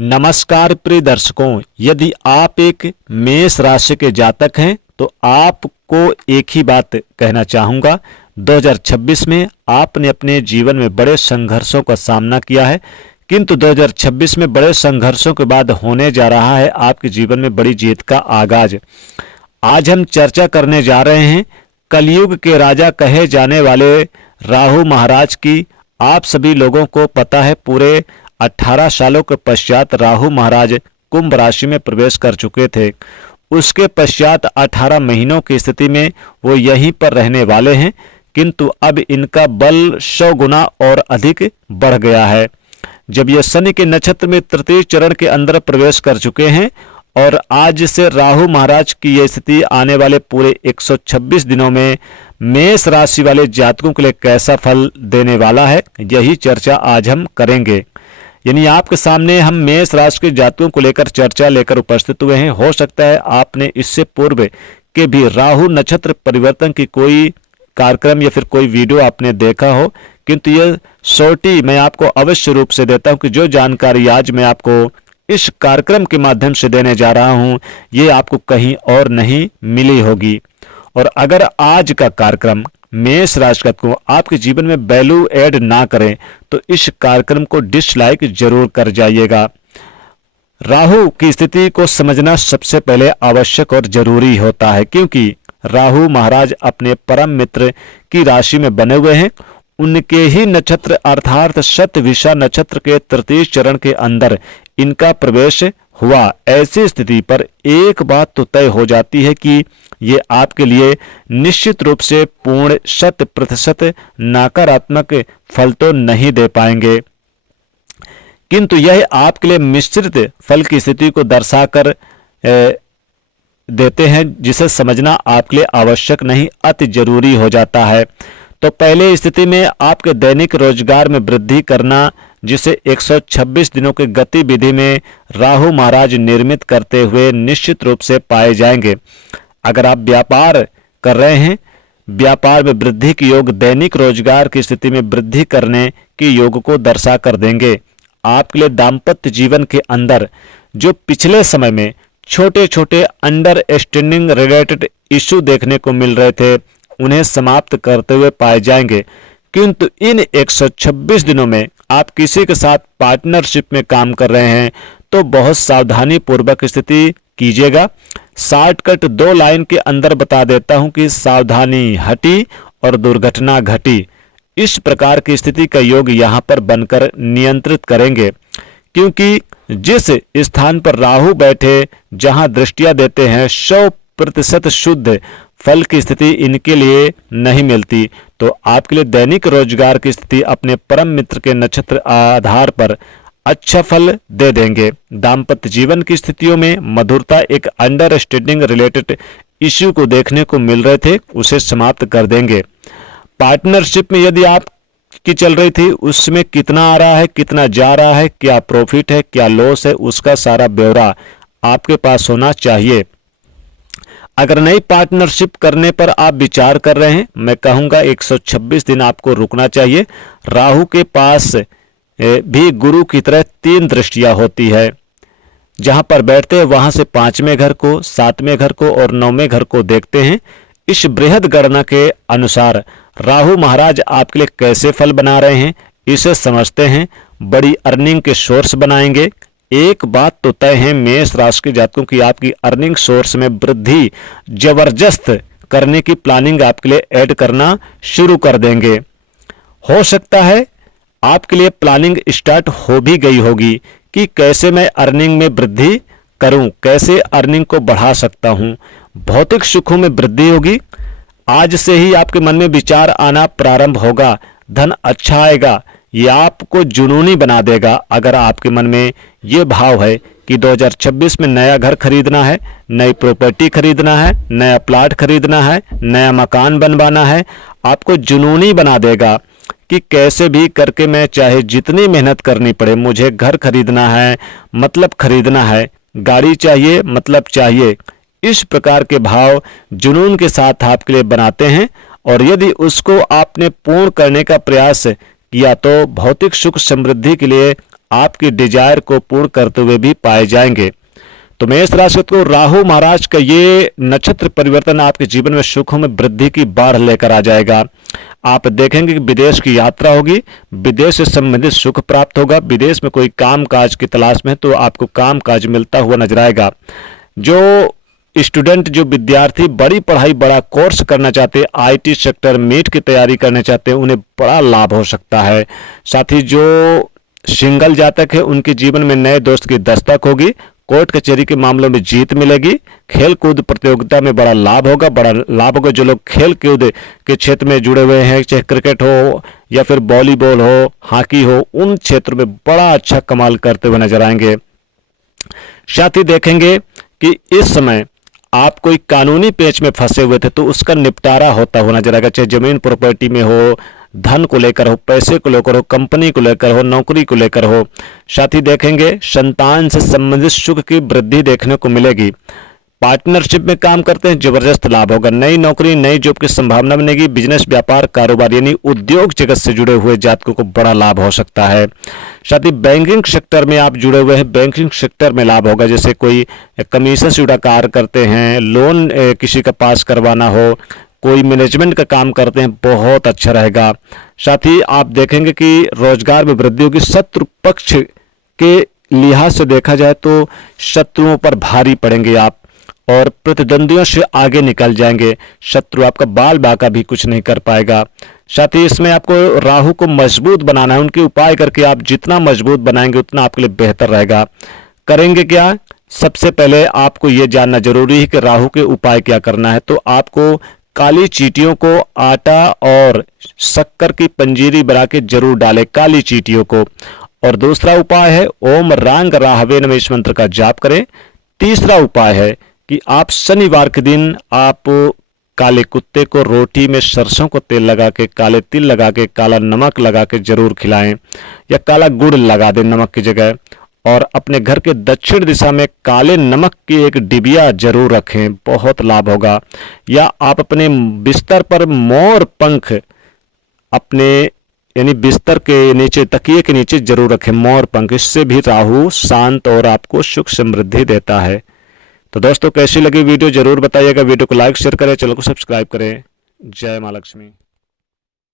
नमस्कार प्रिय दर्शकों, यदि आप एक मेष राशि के जातक हैं तो आपको एक ही बात कहना चाहूँगा। 2026 में आपने अपने जीवन में बड़े संघर्षों का सामना किया है, किंतु 2026 में बड़े संघर्षों के बाद होने जा रहा है आपके जीवन में बड़ी जीत का आगाज। आज हम चर्चा करने जा रहे हैं कलयुग के राजा कहे जाने वाले राहु महाराज की। आप सभी लोगों को पता है पूरे 18 सालों के पश्चात राहु महाराज कुंभ राशि में प्रवेश कर चुके थे। उसके पश्चात 18 महीनों की स्थिति में वो यहीं पर रहने वाले हैं, किंतु अब इनका बल 100 गुना और अधिक बढ़ गया है। जब ये शनि के नक्षत्र में तृतीय चरण के अंदर प्रवेश कर चुके हैं और आज से राहु महाराज की यह स्थिति आने वाले पूरे 126 दिनों में मेष राशि वाले जातकों के लिए कैसा फल देने वाला है, यही चर्चा आज हम करेंगे। यानी आपके सामने हम मेष राशि के जातकों को लेकर चर्चा लेकर उपस्थित हुए हैं। हो सकता है आपने इससे पूर्व के भी राहु नक्षत्र परिवर्तन की कोई कार्यक्रम या फिर कोई वीडियो आपने देखा हो, किंतु ये शॉर्टी मैं आपको अवश्य रूप से देता हूं कि जो जानकारी आज मैं आपको इस कार्यक्रम के माध्यम से देने जा रहा हूं, ये आपको कहीं और नहीं मिली होगी। और अगर आज का कार्यक्रम मेष राशि को आपके जीवन में वैल्यू ऐड ना करें तो इस कार्यक्रम को डिसलाइक जरूर कर जाइएगा। राहु की स्थिति को समझना सबसे पहले आवश्यक और जरूरी होता है, क्योंकि राहु महाराज अपने परम मित्र की राशि में बने हुए हैं। उनके ही नक्षत्र अर्थात शतभिषा नक्षत्र के तृतीय चरण के अंदर इनका प्रवेश हुआ। ऐसी स्थिति पर एक बात तो तय हो जाती है कि ये आपके लिए निश्चित रूप से पूर्ण 100% नकारात्मक फल तो नहीं दे पाएंगे, किंतु यह आपके लिए मिश्रित फल की स्थिति को दर्शाकर देते हैं, जिसे समझना आपके लिए आवश्यक नहीं अति जरूरी हो जाता है। तो पहले स्थिति में आपके दैनिक रोजगार में वृद्धि करना, जिसे 126 दिनों की गतिविधि में राहु महाराज निर्मित करते हुए निश्चित रूप से पाए जाएंगे। अगर आप व्यापार कर रहे हैं, व्यापार में वृद्धि के योग दैनिक रोजगार की स्थिति में वृद्धि करने के योग को दर्शा कर देंगे। आपके लिए दाम्पत्य जीवन के अंदर जो पिछले समय में छोटे छोटे अंडरस्टैंडिंग रिलेटेड इश्यू देखने को मिल रहे थे, उन्हें समाप्त करते हुए पाए जाएंगे। किंतु इन 126 दिनों में आप किसी के साथ पार्टनरशिप में काम कर रहे हैं तो बहुत सावधानी पूर्वक स्थिति कीजिएगा। शॉर्टकट 2 लाइन के अंदर बता देता हूं कि सावधानी हटी और दुर्घटना घटी। इस प्रकार की स्थिति का योग यहां पर बनकर नियंत्रित करेंगे, क्योंकि जिस स्थान पर राहु बैठे जहां दृष्टियां देते हैं 100% शुद्ध फल की स्थिति इनके लिए नहीं मिलती। तो आपके लिए दैनिक रोजगार की स्थिति अपने परम मित्र के नक्षत्र आधार पर अच्छा फल दे देंगे। दाम्पत्य जीवन की स्थितियों में मधुरता, एक अंडरस्टैंडिंग रिलेटेड इश्यू को देखने को मिल रहे थे, उसे समाप्त कर देंगे। पार्टनरशिप में यदि आप की चल रही थी, उसमें कितना आ रहा है, कितना जा रहा है, क्या प्रॉफिट है, क्या लॉस है, उसका सारा ब्यौरा आपके पास होना चाहिए। अगर नई पार्टनरशिप करने पर आप विचार कर रहे हैं, मैं कहूंगा 126 दिन आपको रुकना चाहिए। राहु के पास भी गुरु की तरह 3 दृष्टियां होती है। जहां पर बैठते हैं वहां से 5वें घर को, 7वें घर को और 9वें घर को देखते हैं। इस बृहद गणना के अनुसार राहु महाराज आपके लिए कैसे फल बना रहे हैं, इसे समझते हैं। बड़ी अर्निंग के सोर्स बनाएंगे। एक बात तो तय है मेष राशि के जातकों की, आपकी अर्निंग सोर्स में वृद्धि जबरदस्त करने की प्लानिंग आपके लिए ऐड करना शुरू कर देंगे। हो सकता है आपके लिए प्लानिंग स्टार्ट हो भी गई होगी कि कैसे मैं अर्निंग में वृद्धि करूं, कैसे अर्निंग को बढ़ा सकता हूं। भौतिक सुखों में वृद्धि होगी। आज से ही आपके मन में विचार आना प्रारंभ होगा, धन अच्छा आएगा। ये आपको जुनूनी बना देगा। अगर आपके मन में ये भाव है कि 2026 में नया घर खरीदना है, नई प्रॉपर्टी खरीदना है, नया प्लाट खरीदना है, नया मकान बनवाना है, आपको जुनूनी बना देगा कि कैसे भी करके मैं चाहे जितनी मेहनत करनी पड़े, मुझे घर खरीदना है मतलब खरीदना है, गाड़ी चाहिए मतलब चाहिए। इस प्रकार के भाव जुनून के साथ आपके लिए बनाते हैं, और यदि उसको आपने पूर्ण करने का प्रयास किया तो भौतिक सुख समृद्धि के लिए आपकी डिजायर को पूर्ण करते हुए भी पाए जाएंगे। तो मेष राशि को राहु महाराज का ये नक्षत्र परिवर्तन आपके जीवन में सुखों में वृद्धि की बाढ़ लेकर आ जाएगा। आप देखेंगे कि विदेश की यात्रा होगी, विदेश से संबंधित सुख प्राप्त होगा। विदेश में कोई काम काज की तलाश में है तो आपको काम काज मिलता हुआ नजर आएगा। जो स्टूडेंट, जो विद्यार्थी बड़ी पढ़ाई बड़ा कोर्स करना चाहते हैं, आईटी सेक्टर मीट की तैयारी करना चाहते हैं, उन्हें बड़ा लाभ हो सकता है। साथ ही जो सिंगल जातक है उनके जीवन में नए दोस्त की दस्तक होगी। कोर्ट कचहरी के मामलों में जीत मिलेगी। खेल कूद प्रतियोगिता में बड़ा लाभ होगा। जो लोग खेल कूद के क्षेत्र में जुड़े हुए हैं, चाहे क्रिकेट हो या फिर वॉलीबॉल हो, हॉकी हो, उन क्षेत्रों में बड़ा अच्छा कमाल करते हुए नजर आएंगे। साथ ही देखेंगे कि इस समय आप कोई कानूनी पेच में फंसे हुए थे तो उसका निपटारा होता हुआ नजर आएगा, चाहे जमीन प्रॉपर्टी में हो, धन को लेकर हो, पैसे को लेकर हो, कंपनी को लेकर हो, नौकरी को लेकर हो। साथ ही देखेंगे संतान से संबंधित सुख की वृद्धि देखने को मिलेगी। पार्टनरशिप में काम करते हैं, जबरदस्त लाभ होगा। नई नौकरी, नई जॉब की संभावना बनेगी। बिजनेस, व्यापार, कारोबार यानी उद्योग जगत से जुड़े हुए जातकों को बड़ा लाभ हो सकता है। साथ ही बैंकिंग सेक्टर में आप जुड़े हुए हैं, बैंकिंग सेक्टर में लाभ होगा। जैसे कोई कमीशन से जुड़ा कार्य करते हैं, लोन किसी का पास करवाना हो, कोई मैनेजमेंट का काम करते हैं, बहुत अच्छा रहेगा। साथ ही आप देखेंगे कि रोजगार में वृद्धि होगी। शत्रु पक्ष के लिहाज से देखा जाए तो शत्रुओं पर भारी पड़ेंगे आप और प्रतिद्वंदियों से आगे निकल जाएंगे। शत्रु आपका बाल बाका भी कुछ नहीं कर पाएगा। साथ ही इसमें आपको राहु को मजबूत बनाना है। उनके उपाय करके आप जितना मजबूत बनाएंगे उतना आपके लिए बेहतर रहेगा। करेंगे क्या? सबसे पहले आपको यह जानना जरूरी है कि राहु के उपाय क्या करना है। तो आपको काली चींटियों को आटा और शक्कर की पंजीरी बना के जरूर डालें, काली चींटियों को। और दूसरा उपाय है ओम रांग राहवे नमः इस मंत्र का जाप करें। तीसरा उपाय है कि आप शनिवार के दिन आप काले कुत्ते को रोटी में सरसों को तेल लगा के, काले तिल लगा के, काला नमक लगा के जरूर खिलाएं या काला गुड़ लगा दें नमक की जगह। और अपने घर के दक्षिण दिशा में काले नमक की एक डिबिया जरूर रखें, बहुत लाभ होगा। या आप अपने बिस्तर पर मोर पंख अपने यानी बिस्तर के नीचे, तकिए के नीचे जरूर रखें मोर पंख। इससे भी राहु शांत और आपको सुख समृद्धि देता है। तो दोस्तों कैसी लगी वीडियो जरूर बताइएगा। वीडियो को लाइक शेयर करें, चैनल को सब्सक्राइब करें। जय मां लक्ष्मी।